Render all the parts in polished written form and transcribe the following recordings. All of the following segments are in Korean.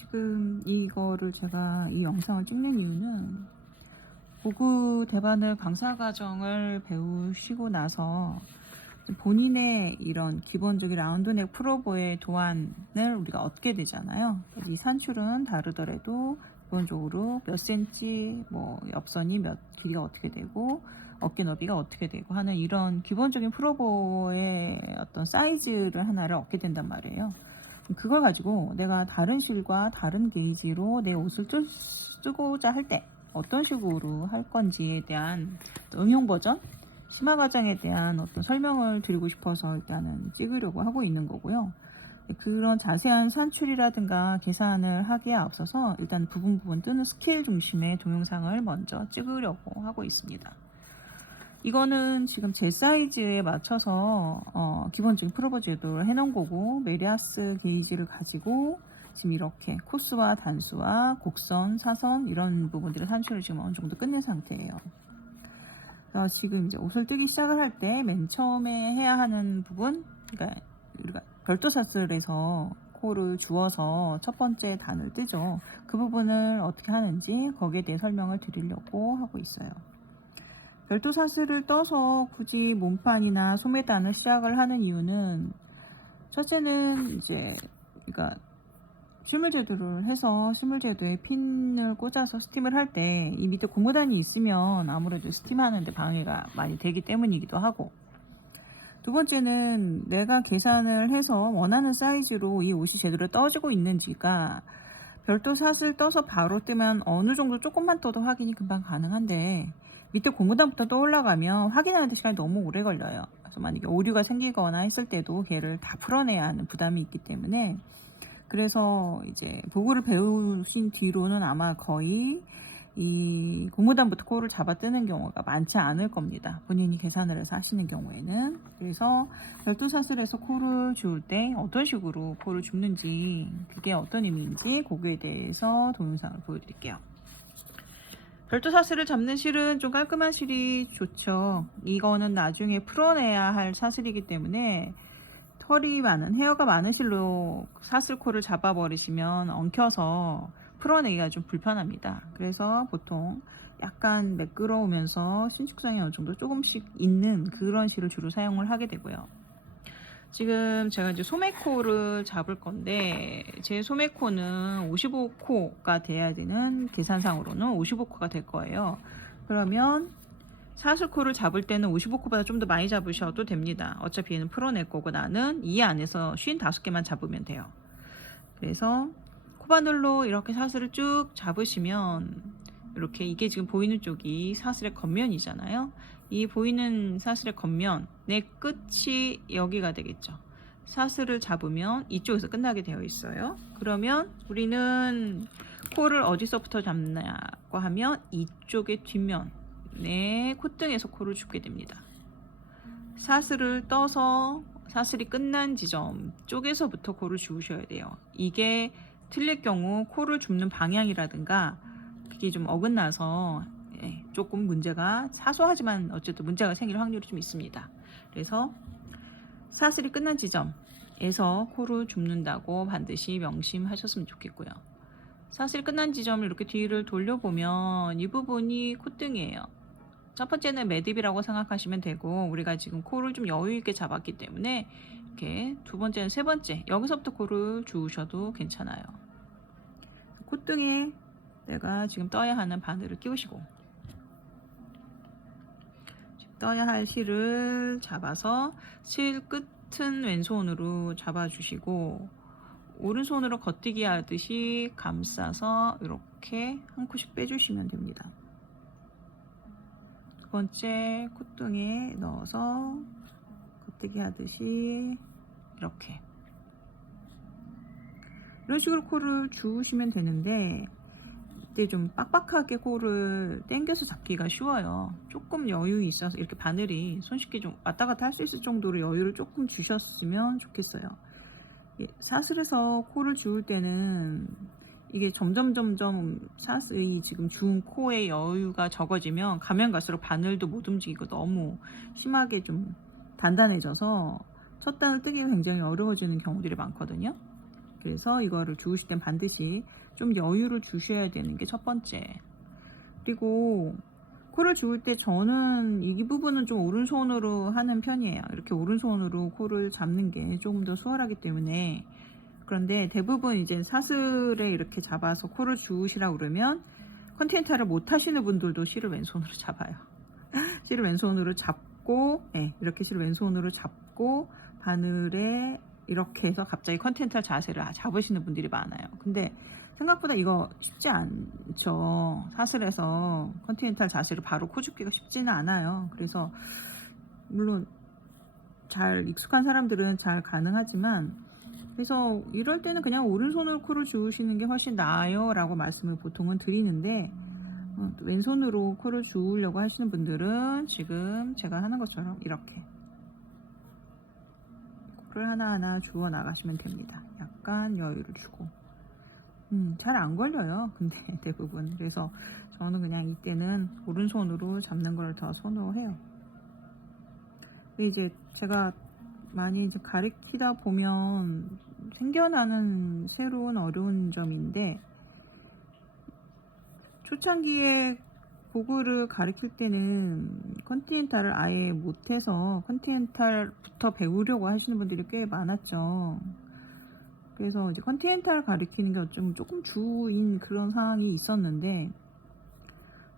지금 이거를 제가 이 영상을 찍는 이유는 보구 대바늘 강사 과정을 배우시고 나서 본인의 이런 기본적인 라운드넥 프로보의 도안을 우리가 얻게 되잖아요. 이 산출은 다르더라도 기본적으로 몇 센치, 뭐 옆선이 몇 길이가 어떻게 되고 어깨 너비가 어떻게 되고 하는 이런 기본적인 프로보의 어떤 사이즈를 하나를 얻게 된단 말이에요. 그걸 가지고 내가 다른 실과 다른 게이지로 내 옷을 쓰고자 할 때 어떤 식으로 할 건지에 대한 응용 버전, 심화 과정에 대한 어떤 설명을 드리고 싶어서 일단은 찍으려고 하고 있는 거고요. 그런 자세한 산출이라든가 계산을 하기에 앞서서 일단 부분 뜨는 스케일 중심의 동영상을 먼저 찍으려고 하고 있습니다. 이거는 지금 제 사이즈에 맞춰서 기본적인 프로보 제도를 해놓은 거고, 메리아스 게이지를 가지고 지금 이렇게 코스와 단수와 곡선, 사선 이런 부분들의 산출을 지금 어느 정도 끝낸 상태예요. 지금 이제 옷을 뜨기 시작을 할 때 맨 처음에 해야 하는 부분, 그러니까 우리가 별도 사슬에서 코를 주어서 첫 번째 단을 뜨죠. 그 부분을 어떻게 하는지 거기에 대해 설명을 드리려고 하고 있어요. 별도 사슬을 떠서 굳이 몸판이나 소매단을 시작을 하는 이유는, 첫째는 이제 그러니까 실물 제도를 해서 실물 제도에 핀을 꽂아서 스팀을 할 때 이 밑에 고무단이 있으면 아무래도 스팀하는데 방해가 많이 되기 때문이기도 하고, 두 번째는 내가 계산을 해서 원하는 사이즈로 이 옷이 제대로 떠지고 있는지가 별도 사슬 떠서 바로 뜨면 어느 정도 조금만 떠도 확인이 금방 가능한데, 밑에 고무단부터 또 올라가면 확인하는데 시간이 너무 오래 걸려요. 그래서 만약에 오류가 생기거나 했을 때도 걔를 다 풀어내야 하는 부담이 있기 때문에, 그래서 이제 보구를 배우신 뒤로는 아마 거의 이 고무단부터 코를 잡아 뜨는 경우가 많지 않을 겁니다. 본인이 계산을 해서 하시는 경우에는. 그래서 별도 사슬에서 코를 주울 때 어떤 식으로 코를 줍는지, 그게 어떤 의미인지 거기에 대해서 동영상을 보여드릴게요. 별도 사슬을 잡는 실은 좀 깔끔한 실이 좋죠. 이거는 나중에 풀어내야 할 사슬이기 때문에 털이 많은, 헤어가 많은 실로 사슬코를 잡아버리시면 엉켜서 풀어내기가 좀 불편합니다. 그래서 보통 약간 매끄러우면서 신축성이 어느 정도 조금씩 있는 그런 실을 주로 사용을 하게 되고요. 지금 제가 이제 소매코를 잡을 건데, 제 소매코는 55코가 돼야 되는, 계산상으로는 55코가 될 거예요. 그러면 사슬코를 잡을 때는 55코보다 좀 더 많이 잡으셔도 됩니다. 어차피 얘는 풀어낼 거고 나는 이 안에서 55개만 잡으면 돼요. 그래서 코바늘로 이렇게 사슬을 쭉 잡으시면, 이렇게 이게 지금 보이는 쪽이 사슬의 겉면이잖아요. 이 보이는 사슬의 겉면의 끝이 여기가 되겠죠. 사슬을 잡으면 이쪽에서 끝나게 되어 있어요. 그러면 우리는 코를 어디서부터 잡냐고 하면 이쪽의 뒷면에 콧등에서 코를 줍게 됩니다. 사슬을 떠서 사슬이 끝난 지점 쪽에서부터 코를 주우셔야 돼요. 이게 틀릴 경우 코를 줍는 방향이라든가 그게 좀 어긋나서 조금 문제가, 사소하지만 어쨌든 문제가 생길 확률이 좀 있습니다. 그래서 사슬이 끝난 지점에서 코를 줍는다고 반드시 명심하셨으면 좋겠고요. 사슬이 끝난 지점을 이렇게 뒤를 돌려보면 이 부분이 콧등이에요. 첫 번째는 매듭이라고 생각하시면 되고, 우리가 지금 코를 좀 여유 있게 잡았기 때문에 이렇게 두 번째는 세 번째, 여기서부터 코를 주우셔도 괜찮아요. 콧등에 내가 지금 떠야 하는 바늘을 끼우시고, 떠야 할 실을 잡아서 실 끝은 왼손으로 잡아주시고, 오른손으로 겉뜨기 하듯이 감싸서 이렇게 한 코씩 빼주시면 됩니다. 두 번째 콧등에 넣어서 겉뜨기 하듯이 이렇게, 이런 식으로 코를 주우시면 되는데, 이때 좀 빡빡하게 코를 당겨서 잡기가 쉬워요. 조금 여유 있어서 이렇게 바늘이 손쉽게 좀 왔다 갔다 할 수 있을 정도로 여유를 조금 주셨으면 좋겠어요. 사슬에서 코를 주울 때는 이게 점점 사슬이 지금 주운 코의 여유가 적어지면 가면 갈수록 바늘도 못 움직이고 너무 심하게 좀 단단해져서 첫 단을 뜨기가 굉장히 어려워지는 경우들이 많거든요. 그래서 이거를 주우실 땐 반드시 좀 여유를 주셔야 되는 게 첫 번째. 그리고 코를 주울 때 저는 이 부분은 좀 오른손으로 하는 편이에요. 이렇게 오른손으로 코를 잡는 게 조금 더 수월하기 때문에. 그런데 대부분 이제 사슬에 이렇게 잡아서 코를 주우시라 그러면 컨티넨탈을 못 하시는 분들도 실을 왼손으로 잡아요. 실을 왼손으로 잡고, 네, 이렇게 실을 왼손으로 잡고 바늘에 이렇게 해서 갑자기 컨티넨탈 자세를 잡으시는 분들이 많아요. 근데 생각보다 이거 쉽지 않죠. 사슬에서 컨티넨탈 자세를 바로 코 줍기가 쉽지는 않아요. 그래서 물론 잘 익숙한 사람들은 잘 가능하지만, 그래서 이럴 때는 그냥 오른손으로 코를 주우시는 게 훨씬 나아요 라고 말씀을 보통은 드리는데, 왼손으로 코를 주우려고 하시는 분들은 지금 제가 하는 것처럼 이렇게 코를 하나하나 주워 나가시면 됩니다. 약간 여유를 주고. 잘 안 걸려요. 근데 대부분. 그래서 저는 그냥 이때는 오른손으로 잡는 걸 더 선호해요. 이제 제가 많이 이제 가르치다 보면 생겨나는 새로운 어려운 점인데, 초창기에 고글을 가르칠 때는 컨티넨탈을 아예 못해서 컨티넨탈부터 배우려고 하시는 분들이 꽤 많았죠. 그래서 이제 컨티넨탈 가르치는 게 어쩌면 조금 주인 그런 상황이 있었는데,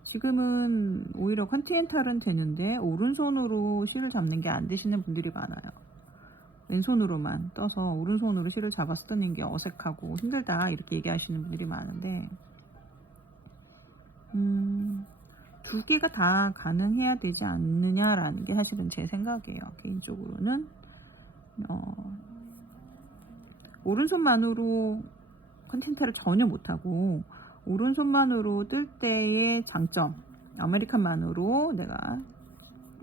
지금은 오히려 컨티넨탈은 되는데 오른손으로 실을 잡는 게 안 되시는 분들이 많아요. 왼손으로만 떠서 오른손으로 실을 잡아서 뜨는 게 어색하고 힘들다 이렇게 얘기하시는 분들이 많은데, 두 개가 다 가능해야 되지 않느냐라는 게 사실은 제 생각이에요. 개인적으로는 오른손만으로 컨티넨탈을 전혀 못하고 오른손만으로 뜰 때의 장점, 아메리칸만으로 내가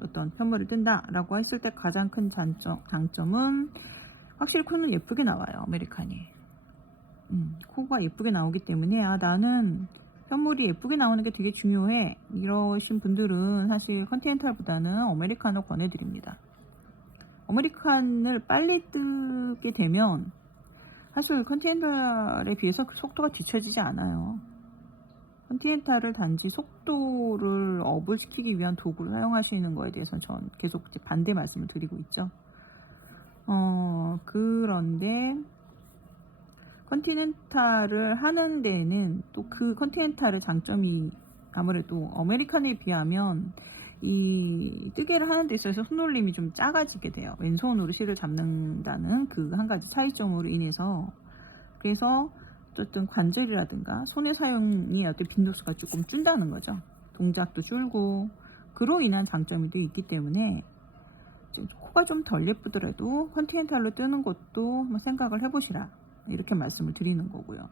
어떤 편물을 뜬다라고 했을 때 가장 큰 장점은 확실히 코는 예쁘게 나와요. 아메리칸이 코가 예쁘게 나오기 때문에 나는 편물이 예쁘게 나오는 게 되게 중요해 이러신 분들은 사실 컨티넨탈보다는 아메리칸을 권해드립니다. 아메리칸을 빨리 뜨게 되면 사실 컨티넨탈에 비해서 그 속도가 뒤처지지 않아요. 컨티넨탈을 단지 속도를 업을 시키기 위한 도구를 사용하시는 거에 대해서는 전 계속 반대 말씀을 드리고 있죠. 그런데 컨티넨탈을 하는 데에는 또 그 컨티넨탈의 장점이 아무래도 아메리칸에 비하면 이 뜨개를 하는 데 있어서 손놀림이 좀 작아지게 돼요. 왼손으로 실을 잡는다는 그 한 가지 차이점으로 인해서. 그래서 어쨌든 관절이라든가 손의 사용이 어떤 빈도수가 조금 준다는 거죠. 동작도 줄고 그로 인한 장점이 또 있기 때문에 코가 좀 덜 예쁘더라도 컨티넨탈로 뜨는 것도 한번 생각을 해보시라 이렇게 말씀을 드리는 거고요.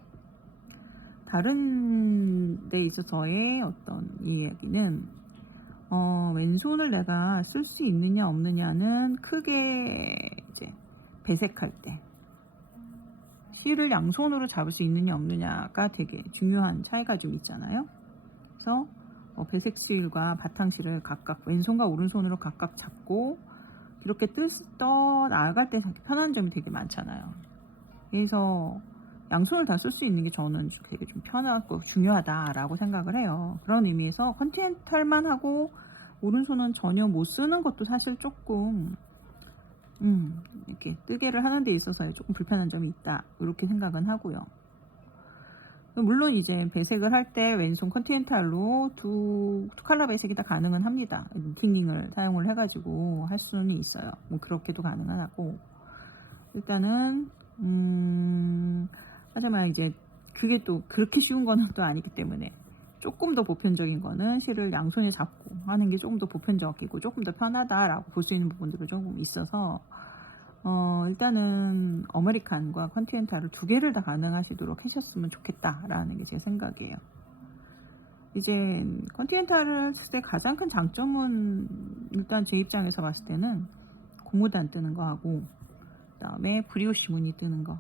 다른 데 있어서의 어떤 이야기는 왼손을 내가 쓸 수 있느냐 없느냐는 크게 이제 배색할 때 실을 양손으로 잡을 수 있느냐 없느냐가 되게 중요한 차이가 좀 있잖아요. 그래서 배색실과 바탕실을 각각 왼손과 오른손으로 각각 잡고 이렇게 떠 나아갈 때 편한 점이 되게 많잖아요. 그래서 양손을 다 쓸 수 있는 게 저는 되게 좀 편하고 중요하다라고 생각을 해요. 그런 의미에서 컨티넨탈만 하고 오른손은 전혀 못 쓰는 것도 사실 조금 이렇게 뜨개를 하는 데 있어서 조금 불편한 점이 있다 이렇게 생각은 하고요. 물론 이제 배색을 할 때 왼손 컨티넨탈로 두 컬러 배색이 다 가능은 합니다. 팅링을 사용을 해가지고 할 수는 있어요. 뭐 그렇게도 가능은 하고, 일단은 하지만 이제 그게 또 그렇게 쉬운 거는 또 아니기 때문에 조금 더 보편적인 거는 실을 양손에 잡고 하는 게 조금 더 보편적이고 조금 더 편하다라고 볼 수 있는 부분들이 조금 있어서 일단은 아메리칸과 컨티넨탈을 두 개를 다 가능하시도록 하셨으면 좋겠다라는 게 제 생각이에요. 이제 컨티넨탈을 쓸 때 가장 큰 장점은 일단 제 입장에서 봤을 때는 고무도 안 뜨는 거 하고, 그 다음에 브리오시 무늬 뜨는 거.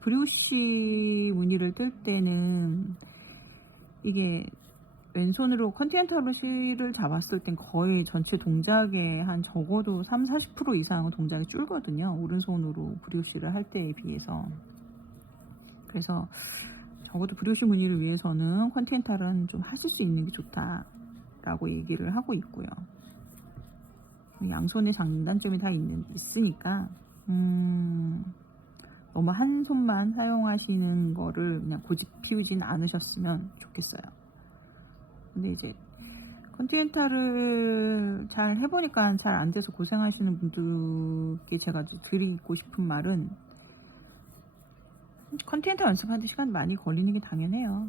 브리오시 무늬를 뜰 때는 이게 왼손으로 컨티넨탈로 실을 잡았을 땐 거의 전체 동작의 한 적어도 30-40% 이상은 동작이 줄거든요. 오른손으로 브리오시를 할 때에 비해서. 그래서 적어도 브리오시 무늬를 위해서는 컨티넨탈은 좀 하실 수 있는 게 좋다라고 얘기를 하고 있고요. 양손의 장단점이 다 있으니까 너무 한 손만 사용하시는 거를 그냥 고집 피우진 않으셨으면 좋겠어요. 근데 이제 컨티넨탈을 잘 해보니까 잘 안 돼서 고생하시는 분들께 제가 드리고 싶은 말은, 컨티넨탈 연습하는데 시간 많이 걸리는 게 당연해요.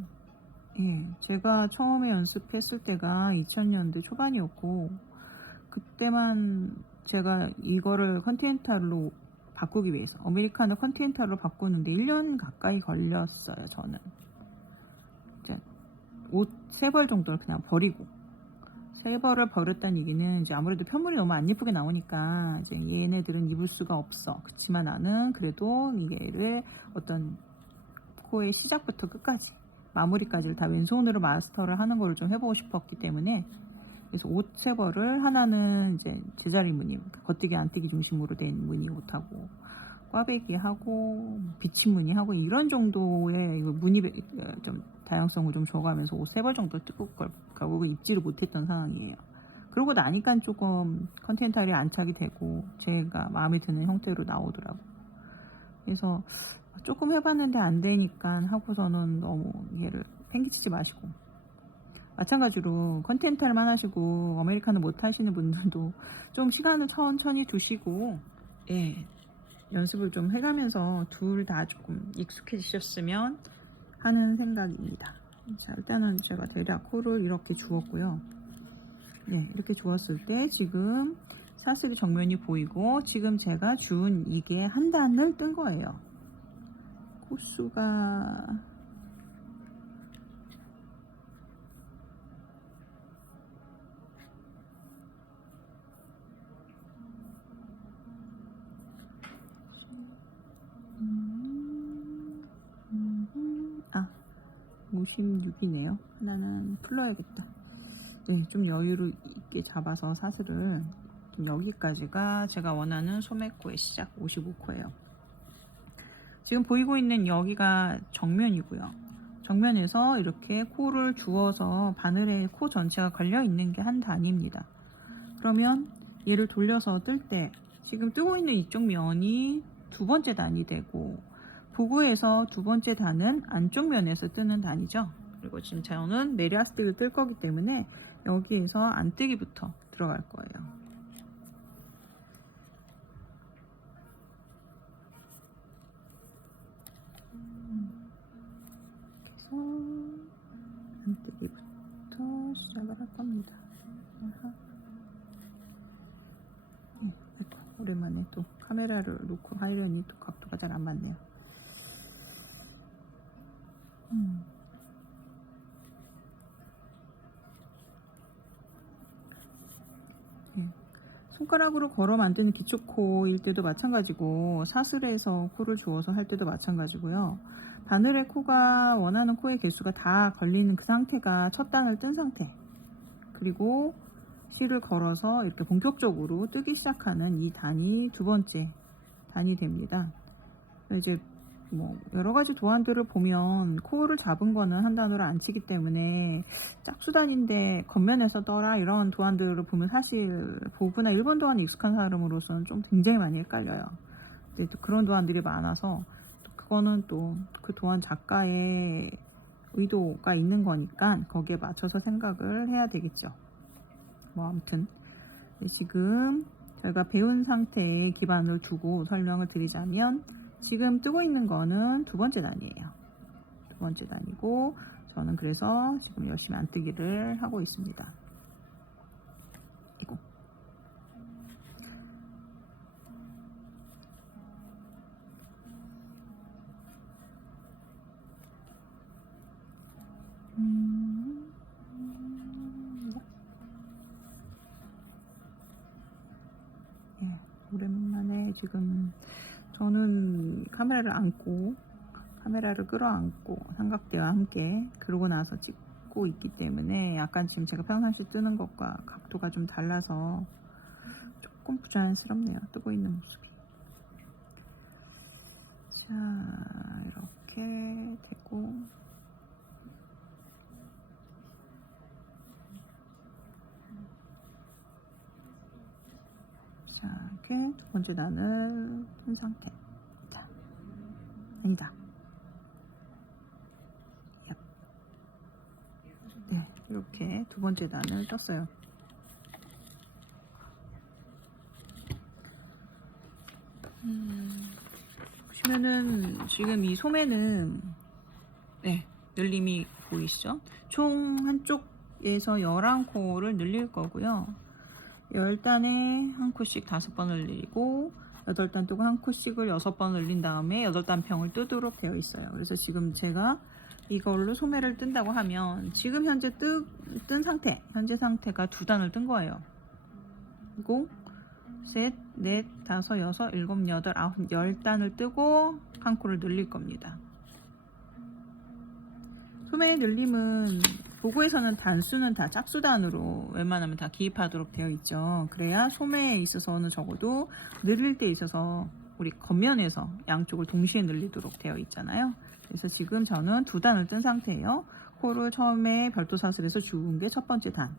예, 제가 처음에 연습했을 때가 2000년대 초반이었고, 그때만 제가 이거를 컨티넨탈로 바꾸기 위해서 아메리카노 컨티넨탈로 바꾸는데 1년 가까이 걸렸어요. 저는 이제 옷 3벌 정도를 그냥 버리고, 3벌을 버렸다는 얘기는 이제 아무래도 편물이 너무 안 예쁘게 나오니까 이제 얘네들은 입을 수가 없어. 그렇지만 나는 그래도 얘를 어떤 코의 시작부터 끝까지 마무리까지를 다 왼손으로 마스터를 하는 걸 좀 해보고 싶었기 때문에, 그래서 옷 3벌을 하나는 이제 제자리 무늬, 겉뜨기 안뜨기 중심으로 된 무늬 옷하고, 꽈배기 하고, 비치 무늬 하고, 이런 정도의 무늬 좀 다양성을 좀 줘가면서 옷 3벌 정도 뜯고 결국은 입지를 못했던 상황이에요. 그러고 나니까 조금 컨티넨탈이 안착이 되고 제가 마음에 드는 형태로 나오더라고. 그래서 조금 해봤는데 안 되니까 하고서는 너무 얘를 팽개치지 마시고, 마찬가지로 컨티넨탈만 하시고 아메리카노 못 하시는 분들도 좀 시간을 천천히 두시고, 예, 연습을 좀 해가면서 둘 다 조금 익숙해지셨으면 하는 생각입니다. 자, 일단은 제가 대략 코를 이렇게 주었고요. 네, 이렇게 주었을 때 지금 사슬이 정면이 보이고, 지금 제가 준 이게 한 단을 뜬 거예요. 코수가 아, 56이네요. 하나는 풀러야겠다. 네, 좀 여유를 있게 잡아서 사슬을 좀 여기까지가 제가 원하는 소매코의 시작 55코예요. 지금 보이고 있는 여기가 정면이고요. 정면에서 이렇게 코를 주어서 바늘에 코 전체가 걸려 있는 게 한 단입니다. 그러면 얘를 돌려서 뜰 때 지금 뜨고 있는 이쪽 면이 2번째 단이 되고, 보구에서 2번째 단은 안쪽 면에서 뜨는 단이죠. 그리고 지금 저는 메리아스틱을 뜰 거기 때문에 여기에서 안뜨기부터 들어갈 거예요. 그래서 안뜨기부터 시작을 할 겁니다. 오랜만에 또 카메라를 놓고 하려니 또 각도가 잘 안 맞네요. 네. 손가락으로 걸어 만드는 기초코일 때도 마찬가지고, 사슬에서 코를 주어서 할 때도 마찬가지고요. 바늘에 코가 원하는 코의 개수가 다 걸리는 그 상태가 첫 단을 뜬 상태, 그리고 실을 걸어서 이렇게 본격적으로 뜨기 시작하는 이 단이 2번째 단이 됩니다. 이제 뭐 여러 가지 도안들을 보면 코를 잡은 거는 한 단으로 안 치기 때문에 짝수단인데 겉면에서 떠라 이런 도안들을 보면 사실 보구나 일본 도안이 익숙한 사람으로서는 좀 굉장히 많이 헷갈려요. 근데 또 그런 도안들이 많아서 또 그거는 또 그 도안 작가의 의도가 있는 거니까 거기에 맞춰서 생각을 해야 되겠죠. 뭐 아무튼 지금 저희가 배운 상태에 기반을 두고 설명을 드리자면, 지금 뜨고 있는 거는 2번째 단이에요. 2번째 단이고, 저는 그래서 지금 열심히 안뜨기를 하고 있습니다. 이거. 예, 오랜만에 지금 저는 카메라를 끌어안고 삼각대와 함께 그러고 나서 찍고 하고 있기 때문에 약간 지금 제가 평상시 뜨는 것과 각도가 좀 달라서 조금 부자연스럽네요. 뜨고 있는 모습이. 자, 이렇게 되고, 자, 이렇게 두 번째 단을 뜬 상태. 자, 아니다. 얍. 네, 이렇게 두 번째 단을 떴어요. 보시면은 지금 이 소매는 네, 늘림이 보이시죠? 총 한쪽에서 11코를 늘릴 거고요. 10단에 한 코씩 5번을 늘리고 8단 뜨고 한 코씩을 6번 늘린 다음에 8단 평을 뜨도록 되어 있어요. 그래서 지금 제가 이걸로 소매를 뜬다고 하면 지금 현재 뜬 상태, 현재 상태가 2단을 뜬 거예요. 그리고 셋, 넷, 다섯, 여섯, 일곱, 여덟, 아홉, 10단을 뜨고 한 코를 늘릴 겁니다. 소매의 늘림은 보고에서는 단수는 다 짝수단으로 웬만하면 다 기입하도록 되어 있죠. 그래야 소매에 있어서는 적어도 늘릴 때 있어서 우리 겉면에서 양쪽을 동시에 늘리도록 되어 있잖아요. 그래서 지금 저는 2단을 뜬 상태예요. 코를 처음에 별도 사슬에서 주운 게 첫 번째 단,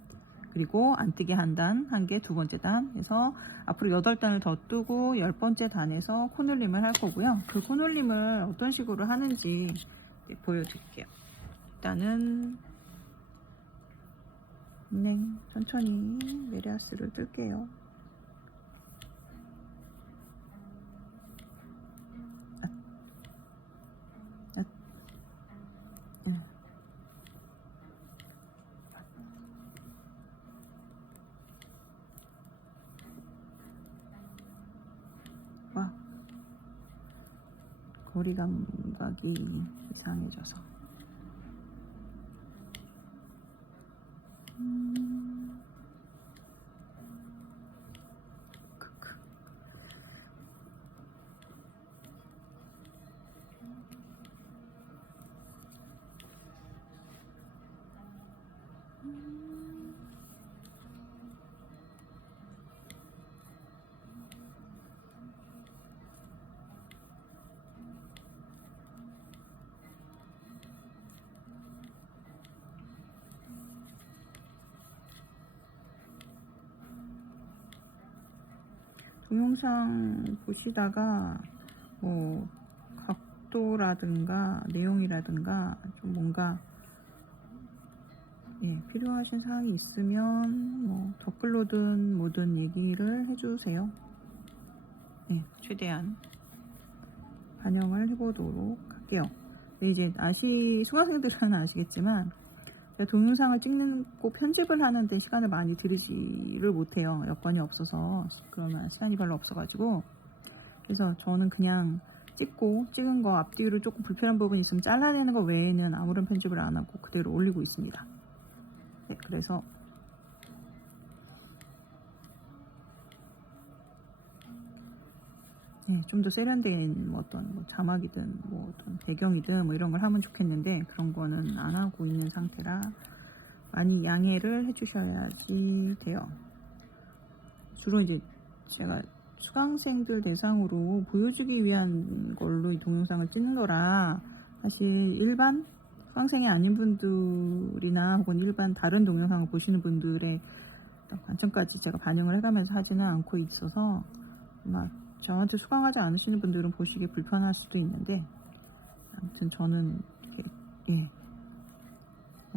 그리고 안뜨기 한 단, 한 개 두 번째 단 해서 앞으로 8단을 더 뜨고 10번째 단에서 코늘림을 할 거고요. 그 코늘림을 어떤 식으로 하는지 보여드릴게요. 일단은 네, 천천히 메리아스를 뜰게요. 와, 거리 감각이 이상해져서 크크. 동영상 보시다가 뭐 각도라든가 내용이라든가 좀 뭔가 필요하신 사항이 있으면 뭐 댓글로든 뭐든 얘기를 해주세요. 최대한 반영을 해보도록 할게요. 이제 수강생들은 아시겠지만 동영상을 찍고 편집을 하는데 시간을 많이 들이지를 못해요. 여건이 없어서. 그러면 시간이 별로 없어가지고. 그래서 저는 그냥 찍은 거 앞뒤로 조금 불편한 부분이 있으면 잘라내는 거 외에는 아무런 편집을 안 하고 그대로 올리고 있습니다. 네, 그래서 좀 더 세련된 어떤 자막이든 어떤 배경이든 이런 걸 하면 좋겠는데 그런 거는 안 하고 있는 상태라 많이 양해를 해주셔야지 돼요. 주로 이제 제가 수강생들 대상으로 보여주기 위한 걸로 이 동영상을 찍는 거라 사실 일반 수강생이 아닌 분들이나 혹은 일반 다른 동영상을 보시는 분들의 관점까지 제가 반영을 해가면서 하지는 않고 있어서 아마 저한테 수강하지 않으시는 분들은 보시기 불편할 수도 있는데 아무튼 저는 그냥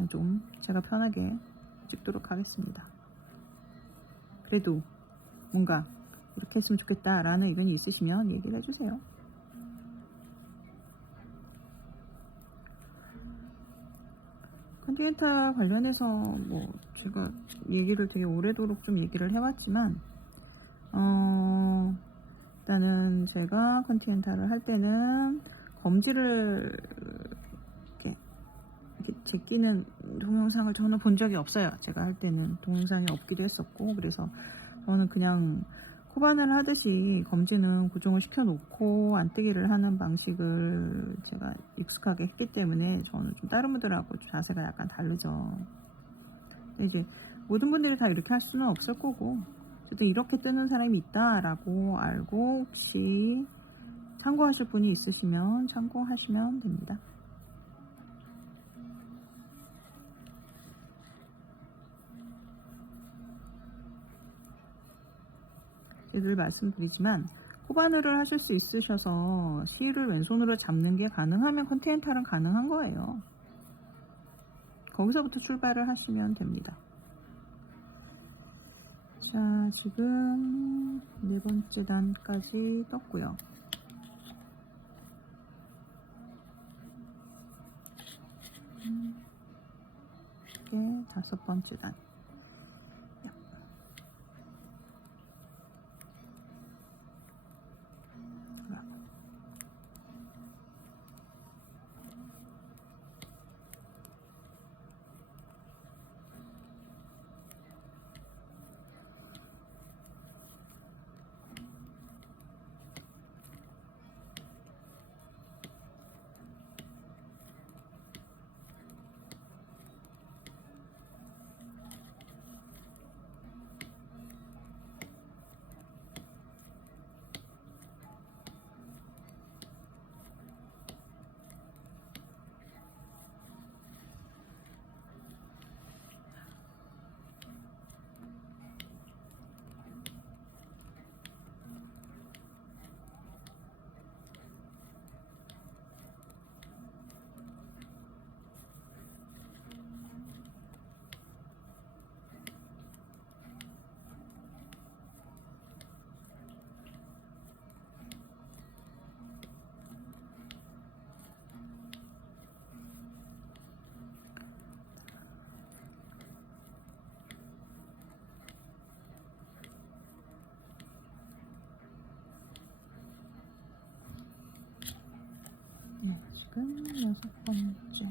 좀 제가 편하게 찍도록 하겠습니다. 그래도 뭔가 이렇게 했으면 좋겠다 라는 의견이 있으시면 얘기를 해주세요. 컨티넨탈 관련해서 제가 얘기를 되게 오래도록 좀 얘기를 해왔지만 일단은 제가 컨티넨탈을 할 때는 검지를 이렇게 제끼는 동영상을 저는 본 적이 없어요. 제가 할 때는 동영상이 없기도 했었고 그래서 저는 그냥 코바늘 하듯이 검지는 고정을 시켜놓고 안뜨기를 하는 방식을 제가 익숙하게 했기 때문에 저는 좀 다른 분들하고 자세가 약간 다르죠. 이제 모든 분들이 다 이렇게 할 수는 없을 거고, 어쨌든 이렇게 뜨는 사람이 있다라고 알고 혹시 참고하실 분이 있으시면 참고하시면 됩니다. 늘 말씀드리지만 코바늘을 하실 수 있으셔서 실을 왼손으로 잡는 게 가능하면 컨티넨탈은 가능한 거예요. 거기서부터 출발을 하시면 됩니다. 자, 지금 4번째 단까지 떴고요. 이게 5번째 단. 네, 지금 6번째.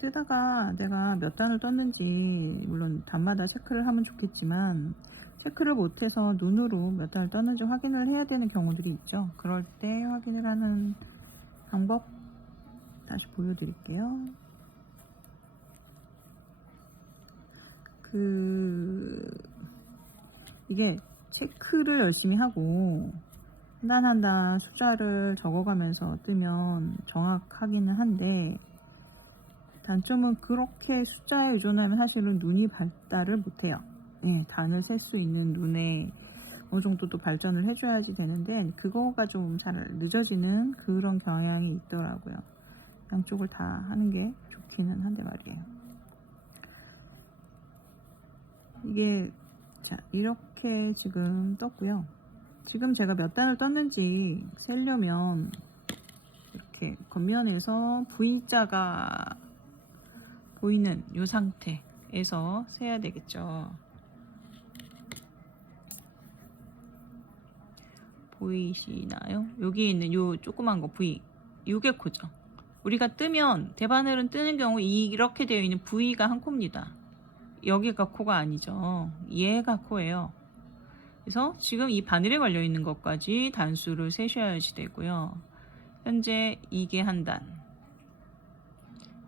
뜨다가 내가 몇 단을 떴는지 물론 단마다 체크를 하면 좋겠지만 체크를 못해서 눈으로 몇 단을 떴는지 확인을 해야 되는 경우들이 있죠. 그럴 때 확인을 하는 방법 다시 보여드릴게요. 이게 체크를 열심히 하고 한 단 한 단 숫자를 적어가면서 뜨면 정확하기는 한데, 단점은 그렇게 숫자에 의존하면 사실은 눈이 발달을 못해요. 네, 단을 셀 수 있는 눈에 어느 정도 또 발전을 해줘야지 되는데 그거가 좀 잘 늦어지는 그런 경향이 있더라고요. 양쪽을 다 하는 게 좋기는 한데 말이에요. 이게 자 이렇게 지금 떴고요. 지금 제가 몇 단을 떴는지 세려면 이렇게 겉면에서 V자가 보이는 이 상태에서 세야 되겠죠. 보이시나요? 여기 있는 요 조그만 거 V, 요게 코죠. 우리가 뜨면 대바늘은 뜨는 경우 이렇게 되어 있는 V가 한 코입니다. 여기가 코가 아니죠. 얘가 코예요. 그래서 지금 이 바늘에 걸려 있는 것까지 단수를 세셔야지 되고요. 현재 이게 한 단,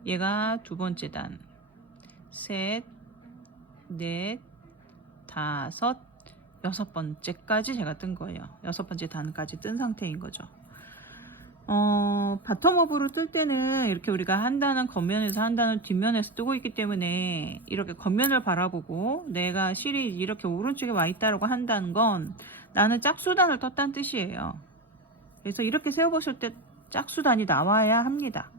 얘가 2번째 단, 셋, 넷, 5, 6번째까지 제가 뜬 거예요. 6번째 단까지 뜬 상태인 거죠. 바텀업으로 뜰 때는 이렇게 우리가 한 단은 겉면에서 한 단은 뒷면에서 뜨고 있기 때문에 이렇게 겉면을 바라보고 내가 실이 이렇게 오른쪽에 와 있다라고 한다는 건 나는 짝수단을 떴다는 뜻이에요. 그래서 이렇게 세워보실 때 짝수단이 나와야 합니다.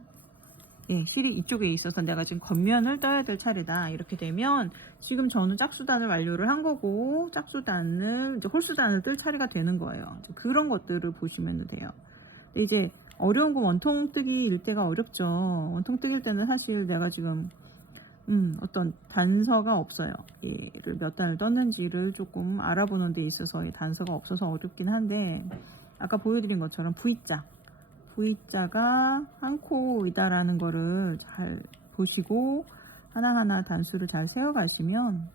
예, 실이 이쪽에 있어서 내가 지금 겉면을 떠야 될 차례다. 이렇게 되면 지금 저는 짝수단을 완료를 한 거고 짝수단을 이제 홀수단을 뜰 차례가 되는 거예요. 그런 것들을 보시면 돼요. 근데 이제 어려운 거 원통 뜨기일 때가 어렵죠. 원통 뜨기일 때는 사실 내가 지금 어떤 단서가 없어요. 얘를 몇 단을 떴는지를 조금 알아보는 데 있어서 단서가 없어서 어렵긴 한데 아까 보여드린 것처럼 V자가 한 코이다라는 거를 잘 보시고 하나하나 단수를 잘 세워가시면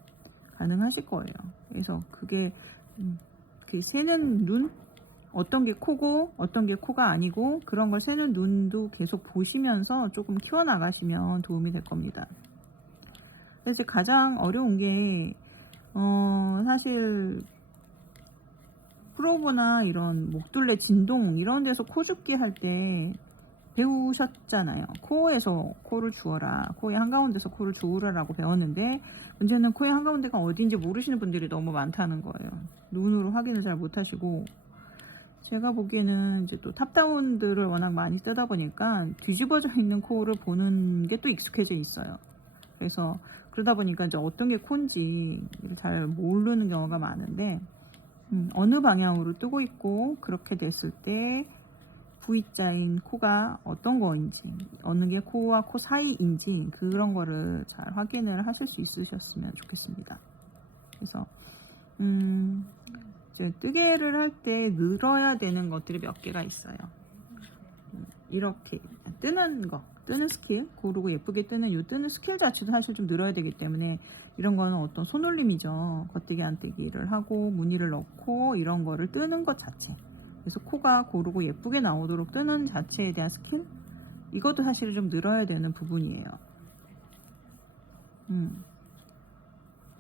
가능하실 거예요. 그래서 그게 그 세는 눈, 어떤 게 코고 어떤 게 코가 아니고 그런 걸 세는 눈도 계속 보시면서 조금 키워나가시면 도움이 될 겁니다. 그래서 가장 어려운 게 사실 프로브나 이런 목둘레 진동 이런 데서 코 줍기 할 때 배우셨잖아요. 코에서 코를 주어라, 코의 한가운데서 코를 주우라라고 배웠는데 문제는 코의 한가운데가 어딘지 모르시는 분들이 너무 많다는 거예요. 눈으로 확인을 잘 못하시고 제가 보기에는 이제 또 탑다운들을 워낙 많이 뜨다 보니까 뒤집어져 있는 코를 보는 게 또 익숙해져 있어요. 그래서 그러다 보니까 이제 어떤 게 코인지 잘 모르는 경우가 많은데 어느 방향으로 뜨고 있고 그렇게 됐을 때 V자인 코가 어떤 거인지 어느 게 코와 코 사이인지 그런 거를 잘 확인을 하실 수 있으셨으면 좋겠습니다. 그래서 이제 뜨개를 할 때 늘어야 되는 것들이 몇 개가 있어요. 이렇게 뜨는 거, 뜨는 스킬, 고르고 예쁘게 뜨는 이 뜨는 스킬 자체도 사실 좀 늘어야 되기 때문에 이런 거는 어떤 손놀림이죠. 겉뜨기 안뜨기를 하고 무늬를 넣고 이런 거를 뜨는 것 자체. 그래서 코가 고르고 예쁘게 나오도록 뜨는 자체에 대한 스킬, 이것도 사실 좀 늘어야 되는 부분이에요.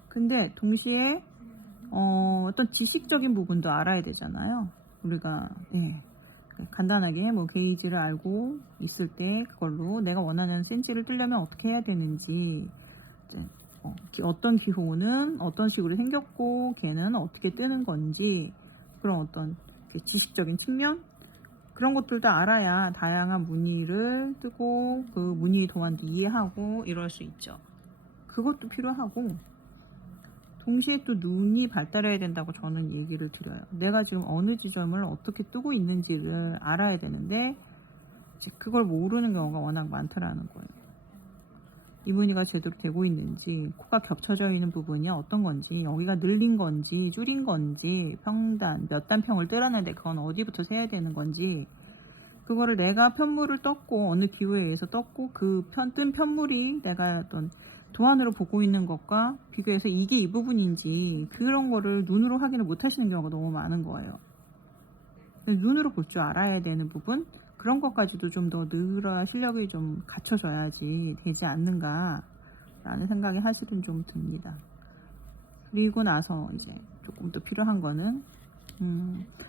근데 동시에 어떤 지식적인 부분도 알아야 되잖아요. 우리가 간단하게 뭐 게이지를 알고 있을 때 그걸로 내가 원하는 센치를 뜨려면 어떻게 해야 되는지, 어떤 기호는 어떤 식으로 생겼고 걔는 어떻게 뜨는 건지 그런 어떤 지식적인 측면, 그런 것들도 알아야 다양한 무늬를 뜨고 그 무늬 동안도 이해하고 이럴 수 있죠. 그것도 필요하고 동시에 또 눈이 발달해야 된다고 저는 얘기를 드려요. 내가 지금 어느 지점을 어떻게 뜨고 있는지를 알아야 되는데 이제 그걸 모르는 경우가 워낙 많더라는 거예요. 이 무늬가 제대로 되고 있는지, 코가 겹쳐져 있는 부분이 어떤 건지, 여기가 늘린 건지 줄인 건지, 평단 몇 단 평을 뜨라는데 그건 어디부터 세야 되는 건지, 그거를 내가 편물을 떴고 어느 기호에 의해서 떴고 그 뜬 편물이 내가 어떤 도안으로 보고 있는 것과 비교해서 이게 이 부분인지 그런 거를 눈으로 확인을 못 하시는 경우가 너무 많은 거예요. 눈으로 볼 줄 알아야 되는 부분, 그런 것까지도 좀 더 늘어야 실력이 좀 갖춰져야지 되지 않는가 라는 생각이 사실은 좀 듭니다. 그리고 나서 이제 조금 더 필요한 거는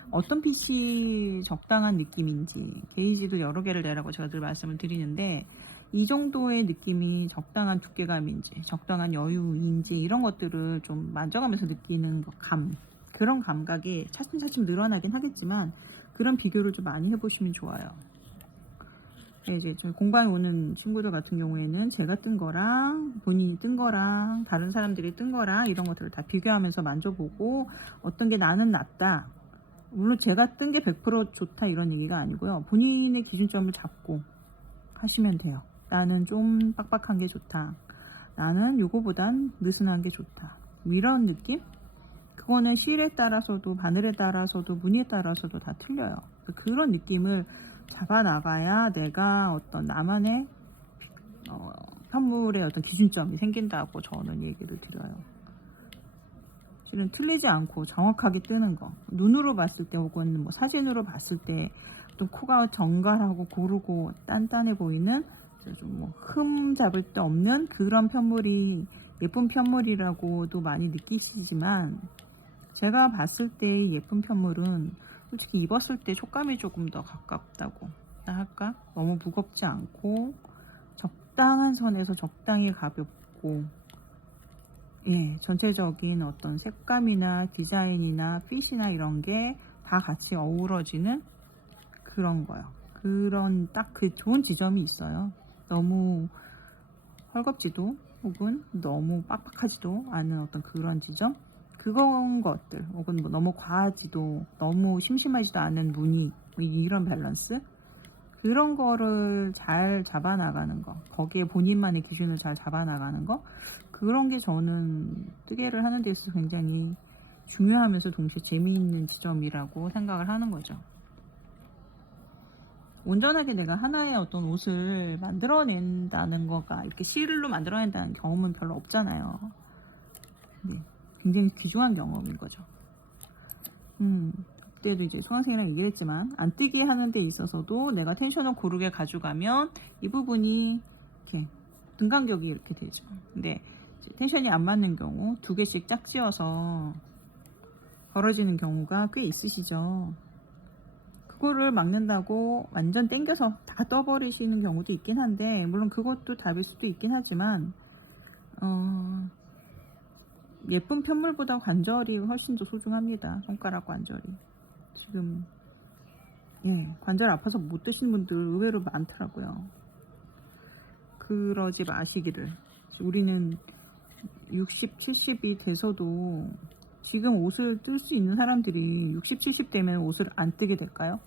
어떤 핏이 적당한 느낌인지, 게이지도 여러 개를 내라고 제가 늘 말씀을 드리는데 이 정도의 느낌이 적당한 두께감인지 적당한 여유인지 이런 것들을 좀 만져가면서 느끼는 그런 감각이 차츰차츰 늘어나긴 하겠지만 그런 비교를 좀 많이 해보시면 좋아요. 이제 좀 공방에 오는 친구들 같은 경우에는 제가 뜬 거랑 본인이 뜬 거랑 다른 사람들이 뜬 거랑 이런 것들을 다 비교하면서 만져보고 어떤 게 나는 낫다, 물론 제가 뜬 게 100% 좋다 이런 얘기가 아니고요, 본인의 기준점을 잡고 하시면 돼요. 나는 좀 빡빡한 게 좋다, 나는 요거보단 느슨한 게 좋다, 이런 느낌? 그거는 실에 따라서도 바늘에 따라서도 무늬에 따라서도 다 틀려요. 그런 느낌을 잡아 나가야 내가 어떤 나만의 편물의 어떤 기준점이 생긴다고 저는 얘기를 드려요. 실은 틀리지 않고 정확하게 뜨는 거, 눈으로 봤을 때 혹은 뭐 사진으로 봤을 때 또 코가 정갈하고 고르고 단단해 보이는 좀 뭐 흠 잡을 데 없는 그런 편물이 예쁜 편물이라고도 많이 느끼시지만 제가 봤을 때 예쁜 편물은 솔직히 입었을 때 촉감이 조금 더 가깝다고 할까? 너무 무겁지 않고 적당한 선에서 적당히 가볍고, 전체적인 어떤 색감이나 디자인이나 핏이나 이런 게 다 같이 어우러지는 그런 거요. 그런 딱 그 좋은 지점이 있어요. 너무 헐겁지도 혹은 너무 빡빡하지도 않은 어떤 그런 지점, 그런 것들, 혹은 뭐 너무 과하지도 너무 심심하지도 않은 무늬, 이런 밸런스, 그런 거를 잘 잡아나가는 거, 거기에 본인만의 기준을 잘 잡아나가는 거, 그런 게 저는 뜨개를 하는 데 있어서 굉장히 중요하면서 동시에 재미있는 지점이라고 생각을 하는 거죠. 온전하게 내가 하나의 어떤 옷을 만들어낸다는 거가, 이렇게 실로 만들어낸다는 경험은 별로 없잖아요. 네, 굉장히 귀중한 경험인 거죠. 그때도 이제 수강생이랑 얘기했지만, 안 뜨게 하는 데 있어서도 내가 텐션을 고르게 가져가면 이 부분이 이렇게 등간격이 이렇게 되죠. 근데 텐션이 안 맞는 경우 2개씩 짝지어서 벌어지는 경우가 꽤 있으시죠. 그거를 막는다고 완전 땡겨서 다 떠버리시는 경우도 있긴 한데, 물론 그것도 답일 수도 있긴 하지만, 예쁜 편물보다 관절이 훨씬 더 소중합니다. 손가락 관절이. 지금 관절 아파서 못 드시는 분들 의외로 많더라고요. 그러지 마시기를. 우리는 60, 70이 돼서도 지금 옷을 뜰 수 있는 사람들이 60, 70 되면 옷을 안 뜨게 될까요?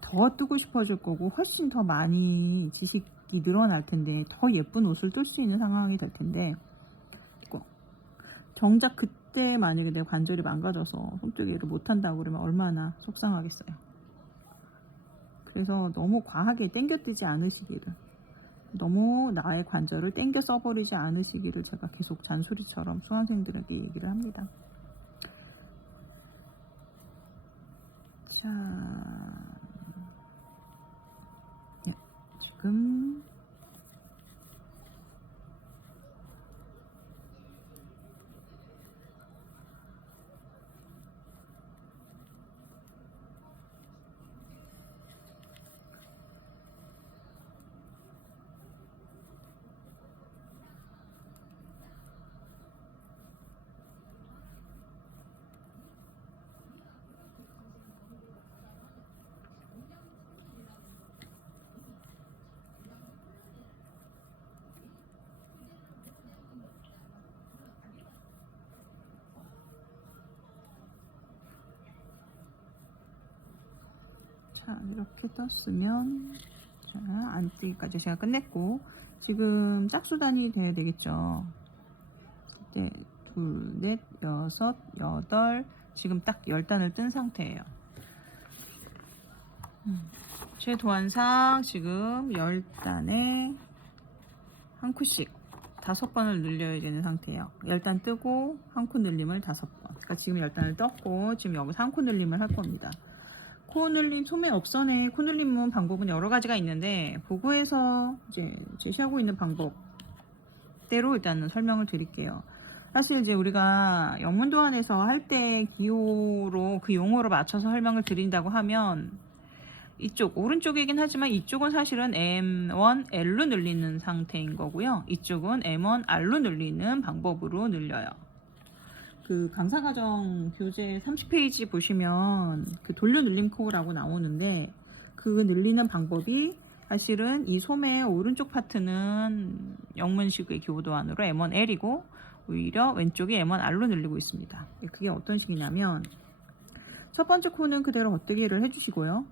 더 뜨고 싶어질 거고, 훨씬 더 많이 지식이 늘어날 텐데, 더 예쁜 옷을 뜰 수 있는 상황이 될 텐데, 정작 그때 만약에 내 관절이 망가져서 손뜨개를 못한다고 그러면 얼마나 속상하겠어요. 그래서 너무 과하게 땡겨뜨지 않으시기를, 너무 나의 관절을 땡겨 써버리지 않으시기를 제가 계속 잔소리처럼 수강생들에게 얘기를 합니다. 자, 지금 이렇게 떴으면, 자, 안뜨기까지 제가 끝냈고, 지금 짝수단이 돼야 되겠죠. 이제 2, 4, 6, 8, 지금 딱 10단을 뜬 상태예요. 제 도안상 지금 10단에 한 코씩 5번을 늘려야 되는 상태예요. 10단 뜨고 한 코 늘림을 5번. 그러니까 지금 10단을 떴고 지금 여기서 한 코 늘림을 할 겁니다. 코 늘림, 소매 업선의 코 늘림 방법은 여러 가지가 있는데, 보고에서 이제 제시하고 있는 방법대로 일단은 설명을 드릴게요. 사실 이제 우리가 영문도안에서 할 때 기호로, 그 용어로 맞춰서 설명을 드린다고 하면, 이쪽 오른쪽이긴 하지만 이쪽은 사실은 M1L로 늘리는 상태인 거고요. 이쪽은 M1R로 늘리는 방법으로 늘려요. 그 강사과정 교재 30페이지 보시면 그 돌려 늘림 코라고 나오는데, 그 늘리는 방법이 사실은 이 소매의 오른쪽 파트는 영문식의 교도안으로 M1L이고 오히려 왼쪽이 M1R로 늘리고 있습니다. 그게 어떤 식이냐면, 첫 번째 코는 그대로 겉뜨기를 해주시고요.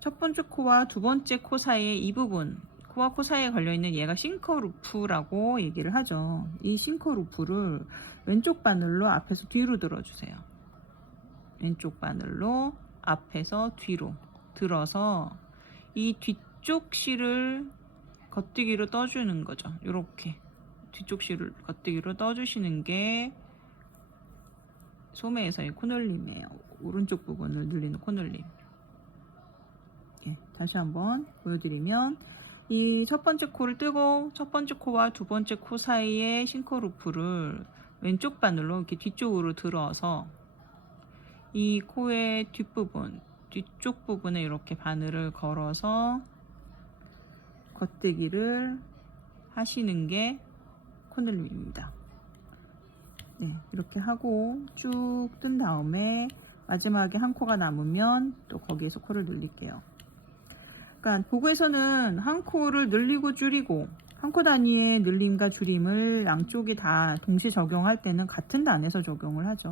첫 번째 코와 두 번째 코 사이의 이 부분, 코와 코 사이에 걸려있는 얘가 싱커 루프라고 얘기를 하죠. 이 싱커 루프를 왼쪽 바늘로 앞에서 뒤로 들어주세요. 왼쪽 바늘로 앞에서 뒤로 들어서 이 뒤쪽 실을 겉뜨기로 떠주는 거죠. 이렇게 뒤쪽 실을 겉뜨기로 떠주시는 게 소매에서의 코늘림이에요. 오른쪽 부분을 늘리는 코늘림. 다시 한번 보여드리면, 이 첫 번째 코를 뜨고 첫 번째 코와 두 번째 코 사이에 싱커 루프를 왼쪽 바늘로 이렇게 뒤쪽으로 들어서 이 코의 뒷부분, 뒤쪽 부분에 이렇게 바늘을 걸어서 겉뜨기를 하시는 게 코늘림입니다. 이렇게 하고 쭉 뜬 다음에 마지막에 한 코가 남으면 또 거기에서 코를 늘릴게요. 그러니까 보고에서는 한 코를 늘리고 줄이고 한 코 단위의 늘림과 줄임을 양쪽이 다 동시에 적용할 때는 같은 단에서 적용을 하죠.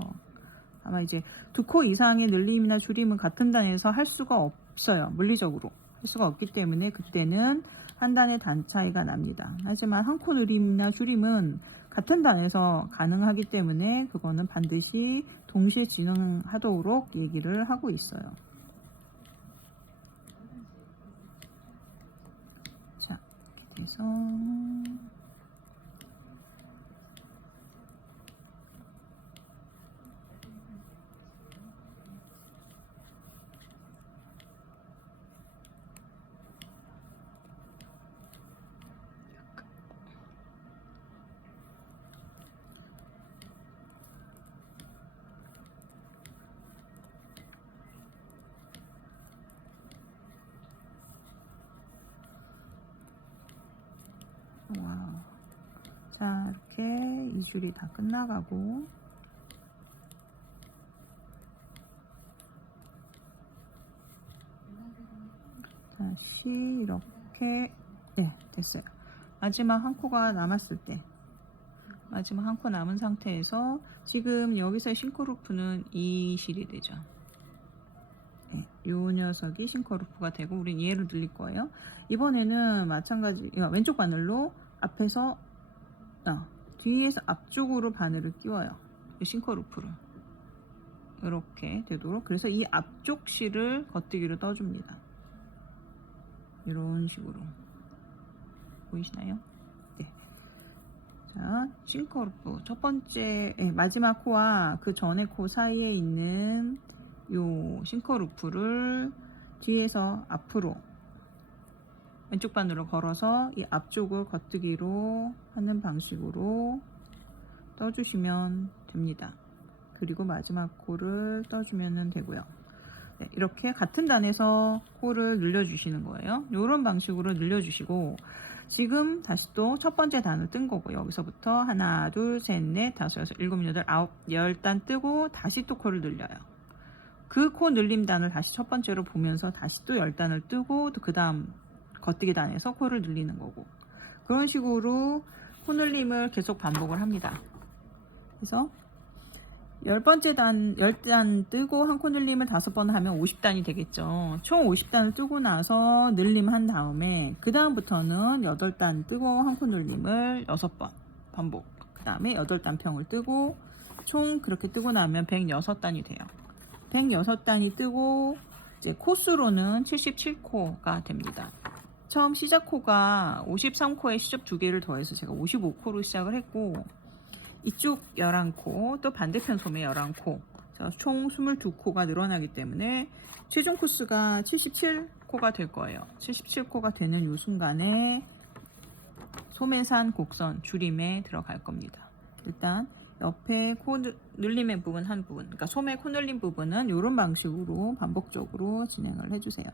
아마 이제 두 코 이상의 늘림이나 줄임은 같은 단에서 할 수가 없어요. 물리적으로 할 수가 없기 때문에 그때는 한 단의 단 차이가 납니다. 하지만 한 코 늘림이나 줄임은 같은 단에서 가능하기 때문에 그거는 반드시 동시에 진행하도록 얘기를 하고 있어요. 자, 이렇게 돼서 와우. 자, 이렇게 이 줄이 다 끝나가고 다시 이렇게 됐어요. 마지막 한 코가 남았을 때 마지막 한 코 남은 상태에서 지금 여기서의 싱크루프는 이 실이 되죠. 요 녀석이 싱크루프가 되고 우린 얘를 늘릴 거예요. 이번에는 마찬가지 왼쪽 바늘로 앞에서 뒤에서 앞쪽으로 바늘을 끼워요. 싱크루프를 이렇게 되도록. 그래서 이 앞쪽 실을 겉뜨기로 떠줍니다. 이런 식으로 보이시나요? 네. 자, 싱크루프 첫 번째 마지막 코와 그 전에 코 사이에 있는 요 싱크루프를 뒤에서 앞으로 왼쪽 바늘로 걸어서 이 앞쪽을 겉뜨기로 하는 방식으로 떠주시면 됩니다. 그리고 마지막 코를 떠주면 되고요. 네, 이렇게 같은 단에서 코를 늘려주시는 거예요. 이런 방식으로 늘려주시고 지금 다시 또 첫 번째 단을 뜬 거고 여기서부터 하나, 둘, 셋, 넷, 다섯, 여섯, 일곱, 여덟, 아홉, 열 단 뜨고 다시 또 코를 늘려요. 그 코 늘림 단을 다시 첫 번째로 보면서 다시 또 10단을 뜨고 또 그 다음 겉뜨기 단에서 코를 늘리는 거고 그런 식으로 코 늘림을 계속 반복을 합니다. 그래서 10번째 단, 10단 뜨고 한 코 늘림을 5번 하면 50단이 되겠죠. 총 50단을 뜨고 나서 늘림 한 다음에 그 다음부터는 8단 뜨고 한 코 늘림을 6번 반복. 그 다음에 8단 평을 뜨고 총 그렇게 뜨고 나면 106단이 돼요. 106단이 뜨고 이제 코수로는 77코가 됩니다. 처음 시작 코가 53코에 시접 2개를 더해서 제가 55코로 시작을 했고 이쪽 11코 또 반대편 소매 11코 총 22코가 늘어나기 때문에 최종 코수가 77코가 될 거예요. 77코가 되는 이 순간에 소매산 곡선 줄임에 들어갈 겁니다. 일단 옆에 코 늘림의 부분 한 부분, 그러니까 소매 코 늘림 부분은 이런 방식으로 반복적으로 진행을 해주세요.